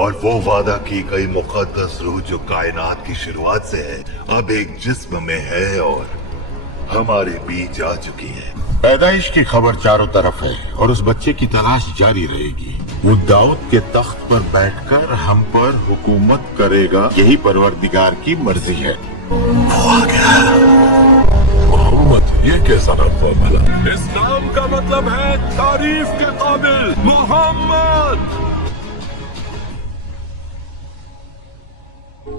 और वो वादा की गई मुकद्दस रूह जो कायनात की शुरुआत से है, अब एक जिस्म में है और हमारे बीच आ चुकी है। पैदाइश की खबर चारों तरफ है और उस बच्चे की तलाश जारी रहेगी। वो दाऊद के तख्त पर बैठकर हम पर हुकूमत करेगा, यही परवरदिगार की मर्जी है। वो आ गया। मोहम्मद, ये कैसा नाम हुआ भला? इस नाम का मतलब है तारीफ के काबिल मोहम्मद।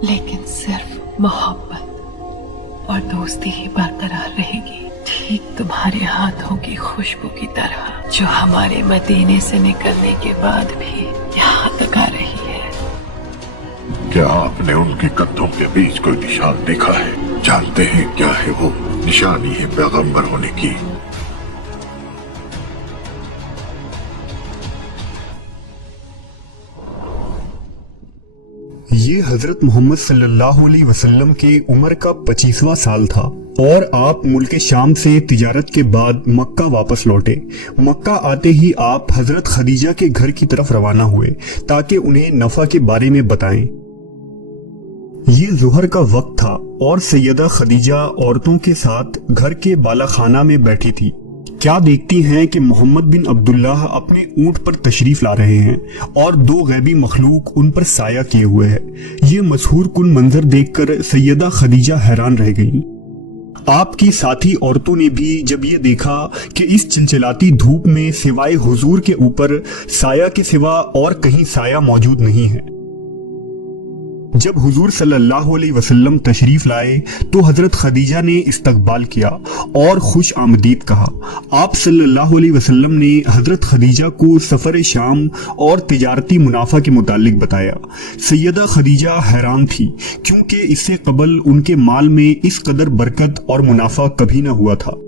लेकिन सिर्फ मोहब्बत और दोस्ती ही बरकरार रहेगी, ठीक तुम्हारे हाथों की खुशबू की तरह जो हमारे मदीने से निकलने के बाद भी यहाँ तक आ रही है। क्या आपने उनके कंधों के बीच कोई निशान देखा है? जानते हैं क्या है वो? निशानी है पैगंबर होने की। ये हजरत मोहम्मद सल्लल्लाहु अलैहि वसल्लम के उम्र का 25वां साल था और आप मुल्क शाम से तिजारत के बाद मक्का वापस लौटे। मक्का आते ही आप हजरत खदीजा के घर की तरफ रवाना हुए ताकि उन्हें नफा के बारे में बताएं। ये ज़ुहर का वक्त था और सैयदा खदीजा औरतों के साथ घर के बालाखाना में बैठी थी। क्या देखती हैं कि मोहम्मद बिन अब्दुल्लाह अपने ऊंट पर तशरीफ ला रहे हैं और दो गैबी मखलूक उन पर साया किए हुए हैं। ये मशहूर कुन मंजर देखकर सैयदा खदीजा हैरान रह गईं। आपकी साथी औरतों ने भी जब ये देखा कि इस चिलचिलाती धूप में सिवाय हुजूर के ऊपर साया के सिवा और कहीं साया मौजूद नहीं है। जब हुजूर सल्लल्लाहु अलैहि वसल्लम तशरीफ लाए तो हजरत खदीजा ने इस्तकबाल किया और खुश आमदीद कहा। आप सल्लल्लाहु अलैहि वसल्लम ने हजरत खदीजा को सफर शाम और तिजारती मुनाफा के मुतालिक बताया। सैयदा खदीजा हैरान थी क्योंकि इससे कबल उनके माल में इस कदर बरकत और मुनाफा कभी न हुआ था।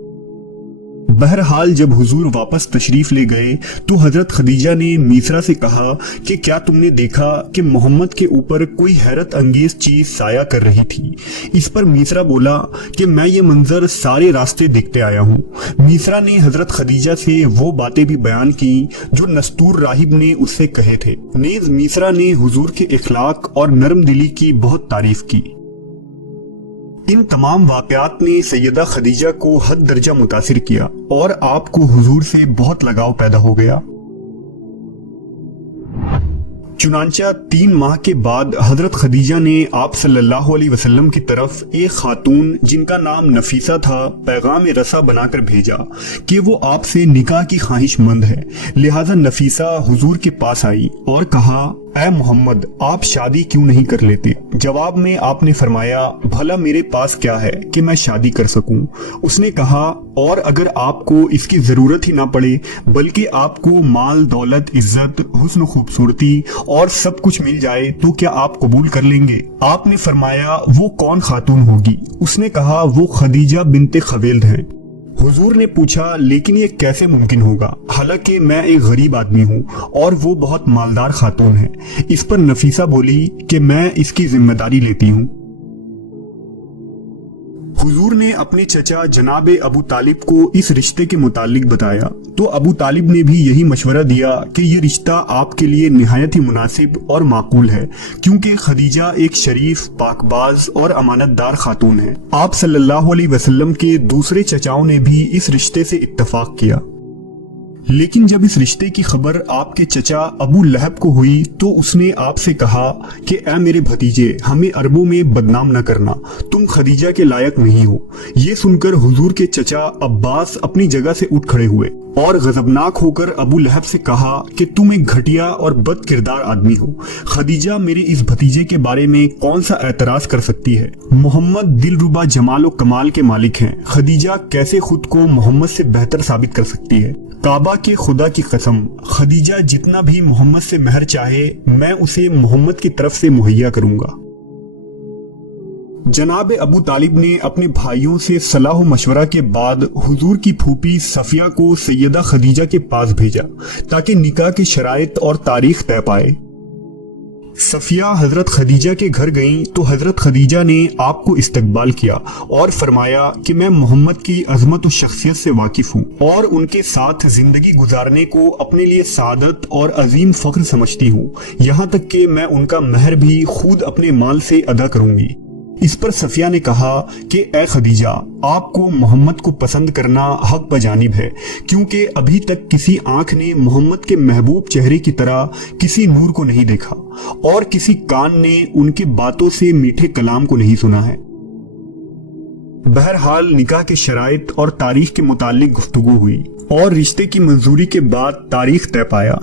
बहरहाल जब हुजूर वापस तशरीफ ले गए तो हजरत खदीजा ने मीसरा से कहा कि क्या तुमने देखा कि मोहम्मद के ऊपर कोई हैरत अंगेज चीज साया कर रही थी? इस पर मीसरा बोला कि मैं ये मंजर सारे रास्ते देखते आया हूँ। मीसरा ने हजरत खदीजा से वो बातें भी बयान की जो नस्तूर राहिब ने उससे कहे थे। नेज मीसरा ने हुजूर के इखलाक और नरम दिली की बहुत तारीफ की। इन तमाम वाक़यात ने सैयदा खदीजा को हद दर्जा मुतासिर किया और आपको हुजूर से बहुत लगाव पैदा हो गया। चुनांचा 3 माह के बाद हजरत खदीजा ने आप सल्लल्लाहु अलैहि वसल्लम की तरफ एक खातून जिनका नाम नफीसा था पैगाम रसा बनाकर भेजा कि वो आपसे निकाह की ख्वाहिशमंद है। लिहाजा नफीसा हुजूर के पास आई और कहा, ऐ मोहम्मद, आप शादी क्यों नहीं कर लेते? जवाब में आपने फरमाया, भला मेरे पास क्या है कि मैं शादी कर सकूं? उसने कहा, और अगर आपको इसकी जरूरत ही ना पड़े बल्कि आपको माल दौलत इज्जत हुस्न खूबसूरती और सब कुछ मिल जाए तो क्या आप कबूल कर लेंगे? आपने फरमाया, वो कौन खातून होगी? उसने कहा, वो खदीजा बिनते खवेल्द हैं। हुजूर ने पूछा, लेकिन ये कैसे मुमकिन होगा, हालांकि मैं एक गरीब आदमी हूँ और वो बहुत मालदार खातून है। इस पर नफीसा बोली कि मैं इसकी जिम्मेदारी लेती हूँ। हुजूर ने अपने चचा जनाब अबू तालिब को इस रिश्ते के मुतालिक बताया तो अबू तालिब ने भी यही मशवरा दिया कि ये रिश्ता आपके लिए निहायत ही मुनासिब और माकूल है क्योंकि खदीजा एक शरीफ, पाकबाज और अमानतदार खातून है। आप सल्लल्लाहु अलैहि वसल्लम के दूसरे चचाओं ने भी इस रिश्ते से इत्तफाक किया। लेकिन जब इस रिश्ते की खबर आपके चचा अबू लहब को हुई तो उसने आपसे कहा कि ऐ मेरे भतीजे, हमें अरबों में बदनाम न करना, तुम खदीजा के लायक नहीं हो। ये सुनकर हुजूर के चचा अब्बास अपनी जगह से उठ खड़े हुए और गजबनाक होकर अबू लहब से कहा कि तुम एक घटिया और बद किरदार आदमी हो। खदीजा मेरे इस भतीजे के बारे में कौन सा एतराज कर सकती है? मोहम्मद दिलरुबा जमाल और कमाल के मालिक हैं। खदीजा कैसे खुद को मोहम्मद से बेहतर साबित कर सकती है? काबा के खुदा की कसम, खदीजा जितना भी मोहम्मद से महर चाहे मैं उसे मोहम्मद की तरफ से मुहैया करूंगा। जनाब अबू तालिब ने अपने भाइयों से सलाह मशवरा के बाद हुजूर की फूफी सफिया को सैयदा खदीजा के पास भेजा ताकि निकाह के शराइत और तारीख तय पाए। सफिया हजरत खदीजा के घर गईं तो हजरत खदीजा ने आपको इस्तकबाल किया और फरमाया कि मैं मोहम्मद की अजमत और शख्सियत से वाकिफ हूँ और उनके साथ जिंदगी गुजारने को अपने लिए सादत और अजीम फख्र समझती हूँ, यहाँ तक कि मैं उनका महर भी खुद अपने माल से अदा करूंगी। इस पर सफिया ने कहा कि ए खदीजा, आपको मोहम्मद को पसंद करना हक बजानिब है, क्योंकि अभी तक किसी आंख ने मोहम्मद के महबूब चेहरे की तरह किसी नूर को नहीं देखा और किसी कान ने उनके बातों से मीठे कलाम को नहीं सुना है। बहरहाल निकाह के शराइत और तारीख के मुतालिक गुफ्तगू हुई और रिश्ते की मंजूरी के बाद तारीख तय पाया।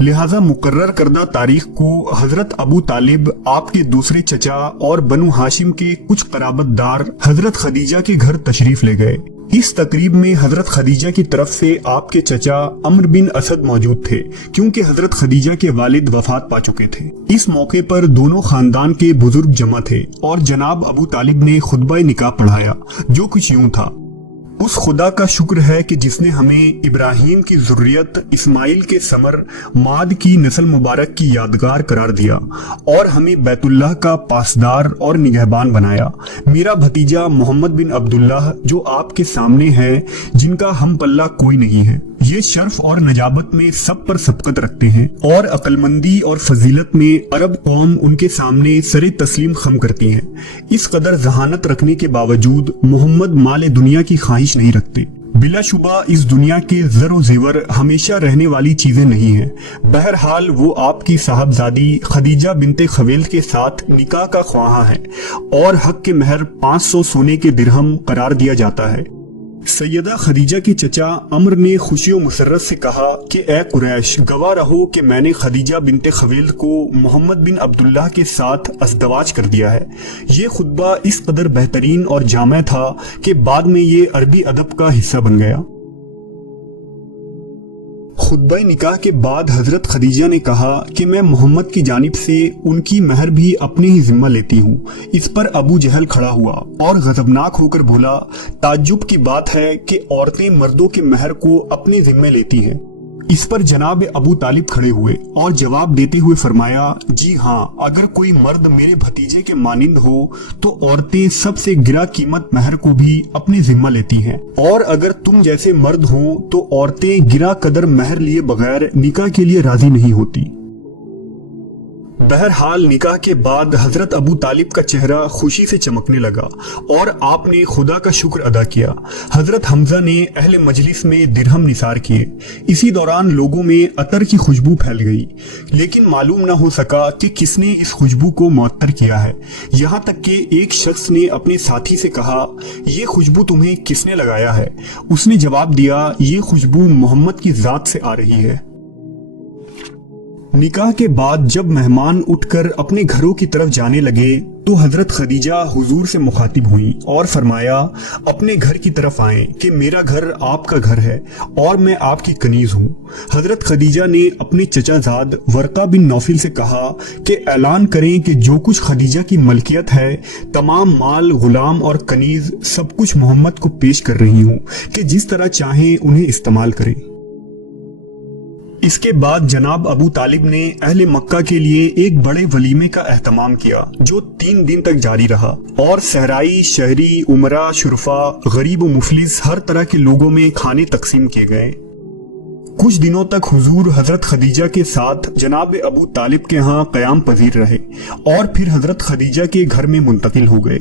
लिहाजा मुकर्रर करदा तारीख को हजरत अबू तालिब, आपके दूसरे चचा और बनु हाशिम के कुछ कराबतदार हजरत खदीजा के घर तशरीफ ले गए। इस तकरीब में हजरत खदीजा की तरफ से आपके चचा अम्र बिन असद मौजूद थे, क्योंकि हजरत खदीजा के वालिद वफात पा चुके थे। इस मौके पर दोनों खानदान के बुजुर्ग जमा थे और जनाब अबू तालिब ने खुतबा निकाह पढ़ाया, जो कुछ यूं था। उस खुदा का शुक्र है कि जिसने हमें इब्राहिम की ज़ुर्रियत, इस्माइल के समर, माद की नस्ल मुबारक की यादगार करार दिया और हमें बैतुल्लाह का पासदार और निगहबान बनाया। मेरा भतीजा मोहम्मद बिन अब्दुल्लाह जो आपके सामने है, जिनका हम पल्ला कोई नहीं है, ये शर्फ और नजाबत में सब पर सबकत रखते हैं और अक्लमंदी और फजीलत में अरब कौम उनके सामने सरे तस्लीम खम करती है। इस कदर जहानत रखने के बावजूद मोहम्मद माल दुनिया की ख्वाहिश नहीं रखते। बिलाशुबा इस दुनिया के ज़रो ज़ेवर हमेशा रहने वाली चीजें नहीं हैं। बहरहाल वो आपकी साहबजादी खदीजा बिनते खवेल के साथ निकाह का ख्वाहा है और हक के महर 500 सोने के दिरहम करार दिया जाता है। सैयदा खदीजा के चचा अम्र ने खुशी और मुसर्रत से कहा कि ए कुरैश, गवाह रहो कि मैंने खदीजा बिनते खवेल को मोहम्मद बिन अब्दुल्लाह के साथ अज़दवाज कर दिया है। ये खुतबा इस कदर बेहतरीन और जामे था कि बाद में ये अरबी अदब का हिस्सा बन गया। खुतबा निकाह के बाद हजरत खदीजा ने कहा कि मैं मोहम्मद की जानिब से उनकी महर भी अपने ही जिम्मा लेती हूँ। इस पर अबू जहल खड़ा हुआ और गजबनाक होकर बोला, ताज्जुब की बात है कि औरतें मर्दों के महर को अपने जिम्मे लेती हैं। इस पर जनाब अबू तालिब खड़े हुए और जवाब देते हुए फरमाया, जी हाँ, अगर कोई मर्द मेरे भतीजे के मानिंद हो तो औरतें सबसे गिरा कीमत महर को भी अपने जिम्मा लेती हैं, और अगर तुम जैसे मर्द हो तो औरतें गिरा कदर महर लिए बगैर निकाह के लिए राजी नहीं होती। बहरहाल निकाह के बाद हजरत अबू तालिब का चेहरा खुशी से चमकने लगा और आपने खुदा का शुक्र अदा किया। हजरत हमजा ने अहले मजलिस में दिरहम निसार किए। इसी दौरान लोगों में अतर की खुशबू फैल गई, लेकिन मालूम न हो सका कि किसने इस खुशबू को मुअत्तर किया है। यहाँ तक कि एक शख्स ने अपने साथी से कहा, ये खुशबू तुम्हें किसने लगाया है? उसने जवाब दिया, ये खुशबू मोहम्मद की जात से आ रही है। निकाह के बाद जब मेहमान उठकर अपने घरों की तरफ जाने लगे तो हजरत खदीजा हुजूर से मुखातिब हुई और फरमाया, अपने घर की तरफ आएं कि मेरा घर आपका घर है और मैं आपकी कनीज हूँ। हजरत खदीजा ने अपने चचाजाद वर्का बिन नौफिल से कहा कि ऐलान करें कि जो कुछ खदीजा की मलकियत है, तमाम माल, गुलाम और कनीज सब कुछ मोहम्मद को पेश कर रही हूँ कि जिस तरह चाहें उन्हें इस्तेमाल करें। इसके बाद जनाब अबू तालिब ने अहले मक्का के लिए एक बड़े वलीमे का एहतमाम किया जो 3 दिन तक जारी रहा और सहराई, शहरी, उमरा, शुरफा, गरीब व मुफलिस हर तरह के लोगों में खाने तकसीम किए गए। कुछ दिनों तक हुजूर हजरत खदीजा के साथ जनाब अबू तालिब के यहाँ क़याम पजीर रहे और फिर हजरत खदीजा के घर में मुंतकिल हो गए।